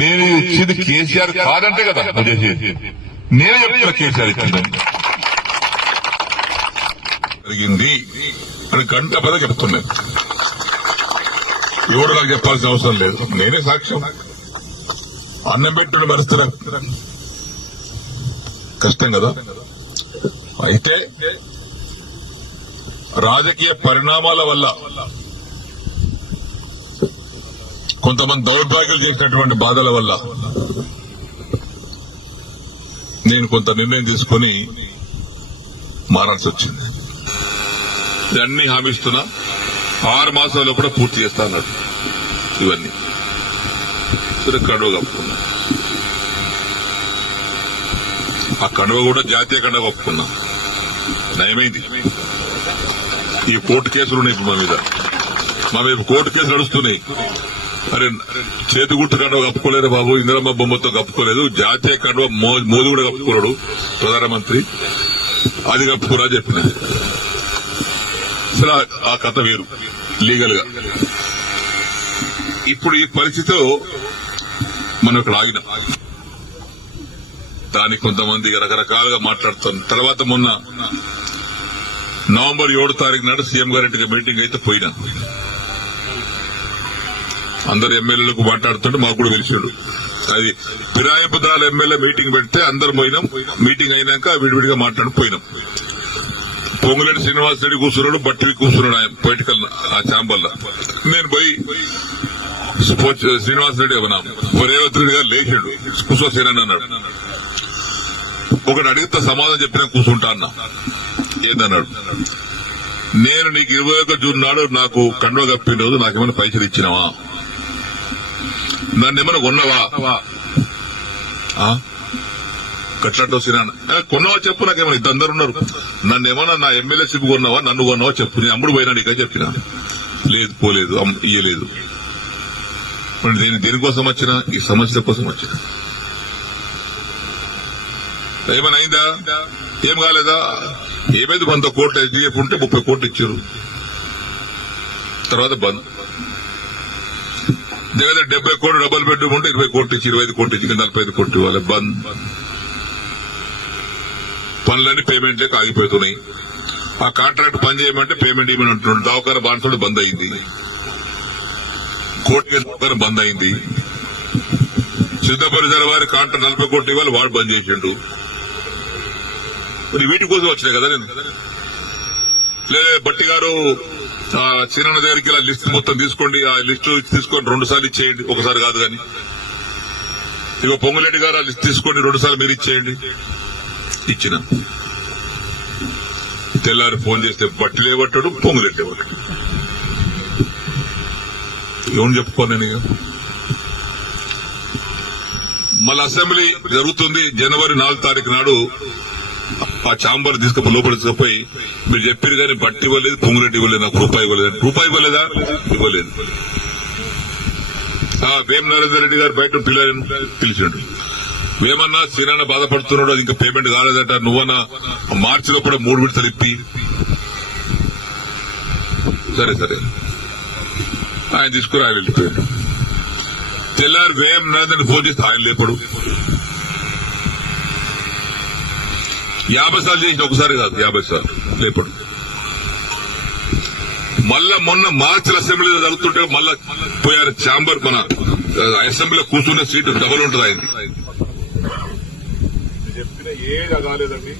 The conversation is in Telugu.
నేను ఇచ్చింది కేసీఆర్ కాదంటే కదా నువ్వు చేసేది. నేనే చెప్తున్నా కేసీఆర్ ఇచ్చిందని జరిగింది అని గంట పద చెప్తున్నాను. ఎవరు నాకు చెప్పాల్సిన అవసరం లేదు, నేనే సాక్ష్యం. అన్నం పెట్టుకుని భరిస్తారా? కష్టం కదా. అయితే రాజకీయ పరిణామాల వల్ల కొంతమంది దౌర్భాగ్యాలు చేసినటువంటి బాధల వల్ల నేను కొంత నిర్ణయం తీసుకుని మారాల్సి వచ్చింది. ఇవన్నీ హామీస్తున్నా 6 మాసాల్లో కూడా పూర్తి చేస్తా అన్నారు. ఇవన్నీ కడువ కప్పుకున్నా. ఆ కడువ కూడా జాతీయ కడువ కప్పుకున్నా. నయమైంది. ఈ కోర్టు కేసులు ఉన్నాయి మా మీద కోర్టు కేసులు నడుస్తున్నాయి. అరే చేతి గుట్టు కడువ కప్పుకోలేరు బాబు, ఇందిరమ్మ బొమ్మతో కప్పుకోలేదు, జాతీయ కడువ మోదీ కూడా కప్పుకోలేడు ప్రధానమంత్రి, అది కప్పుకోరా చెప్పిన. అసలు ఆ కథ వేరు లీగల్ గా. ఇప్పుడు ఈ పరిస్థితిలో మనం ఇక్కడ ఆగిన దానికి కొంతమంది రకరకాలుగా మాట్లాడుతాం. తర్వాత మొన్న నవంబర్ 7 తారీఖు నాడు సీఎం గారి మీటింగ్ అయితే పోయినా. అందరు ఎమ్మెల్యేలకు మాట్లాడుతుంటే మాకు కూడా తెలిసాడు. అది ఫిరాయింపుదారుల ఎమ్మెల్యే మీటింగ్ పెడితే అందరు పోయినాం. మీటింగ్ అయినాక విడివిడిగా మాట్లాడిపోయినాం. పొంగులేటి శ్రీనివాస్ రెడ్డి కూర్చున్నాడు, బట్టివి కూర్చున్నాడు ఆయన పొలిటికల్ ఆ ఛాంబర్లో. నేను పోయి శ్రీనివాస్ రెడ్డి రేవంత్ రెడ్డి గారు లేచాడు, కూర్చోసేనని అన్నాడు. ఒకటి అడిగితే సమాధానం చెప్పినా కూర్చుంటా అన్నా. ఏందన్నాడు, నేను నీకు 21 జూన్ నాడు నాకు కండువ కప్పిన రోజు నాకేమైనా పైసలు ఇచ్చినావా? నన్ను ఏమైనా కొన్నావా? కట్లతో సినాన్న కొన్నావా చెప్పు, నాకేమైనా ఇద్దరు ఉన్నారు. నన్ను ఏమన్నా నా ఎమ్మెల్యేషిప్ కొన్నావా, నన్ను కొన్నావా చెప్పు. నేను అమ్ముడు పోయినా నీకే చెప్పినా. లేదు పోలేదు, ఇయ్యలేదు. నేను దేనికోసం వచ్చినా? ఈ సమస్య కోసం వచ్చినా. ఏమైనా అయిందా? ఏం కాలేదా? ఏమైంది? 100 కోట్లు ఎస్డీఎఫ్ ఉంటే 30 కోట్లు ఇచ్చారు. తర్వాత బంద్. దగ్గర 70 కోట్లు డబుల్ బెడ్రూమ్ ఉంటే 20 కోట్లు ఇచ్చి 25 కోట్లు ఇచ్చి 45 కోట్లు ఇవ్వాలి. బంద్. పనులన్నీ పేమెంట్ లేక ఆగిపోతున్నాయి. ఆ కాంట్రాక్ట్ పని చేయమంటే పేమెంట్ ఇవ్వమని అంటున్నాడు. దవాఖాన బాన్సుడు బంద్ అయింది, కోర్టు దవాఖాన బంద్ అయింది. సిద్ధపరిసర వారి కాంట్రాక్ట్ 40 కోట్లు ఇవ్వాలి, వాడు బంద్ చేసిండు. వీటి కోసం వచ్చినాయి కదా నేను. లేదా బట్టి గారు చిన్న దగ్గరికి ఇలా లిస్ట్ మొత్తం తీసుకోండి, ఆ లిస్టు తీసుకొని 2 సార్లు ఇచ్చేయండి, ఒకసారి కాదు కానీ. ఇక పొంగులేటి గారు ఆ లిస్ట్ తీసుకోండి, 2 సార్లు మీరు ఇచ్చేయండి. ఇచ్చిన తెల్లారి ఫోన్ చేస్తే బట్టి లేవట్టాడు, పొంగులేటి లేవట్టాడు. ఏమని చెప్పుకోను నేను. మళ్ళీ అసెంబ్లీ జరుగుతుంది. జనవరి 4 తారీఖు నాడు ఆ ఛాంబర్ లోపల తీసుకుపోయి మీరు చెప్పారు కానీ బట్టి ఇవ్వలేదు, పొంగులేటి ఇవ్వలేదు, నాకు రూపాయి ఇవ్వలేదు. రూపాయి ఇవ్వలేదా? ఇవ్వలేదు. వేం నరేందర్ రెడ్డి గారు బయట పిలిచాడు. ఏమన్నా శ్రీనాన్న బాధపడుతున్నాడు, అది ఇంకా పేమెంట్ కాలేదట. నువ్వన్నా మార్చిలో కూడా 3 విడతలు ఇప్పి. సరే ఆయన తీసుకుని ఆయన వెళ్ళిపోయాడు. తెల్లారు వేం నరేందర్ ఫోన్ చేస్తే ఆయన లేపడు. 50 సార్లు చేసిన, ఒకసారి కాదు 50 సార్లు లేపడు. మళ్ళా మొన్న మార్చిల అసెంబ్లీలో జరుగుతుంటే మళ్ళా పోయారు ఛాంబర్. మన అసెంబ్లీలో కూర్చునే సీటు డబల్ ఉంటుంది. ఆయన చెప్పిన ఏది కాలేదండి.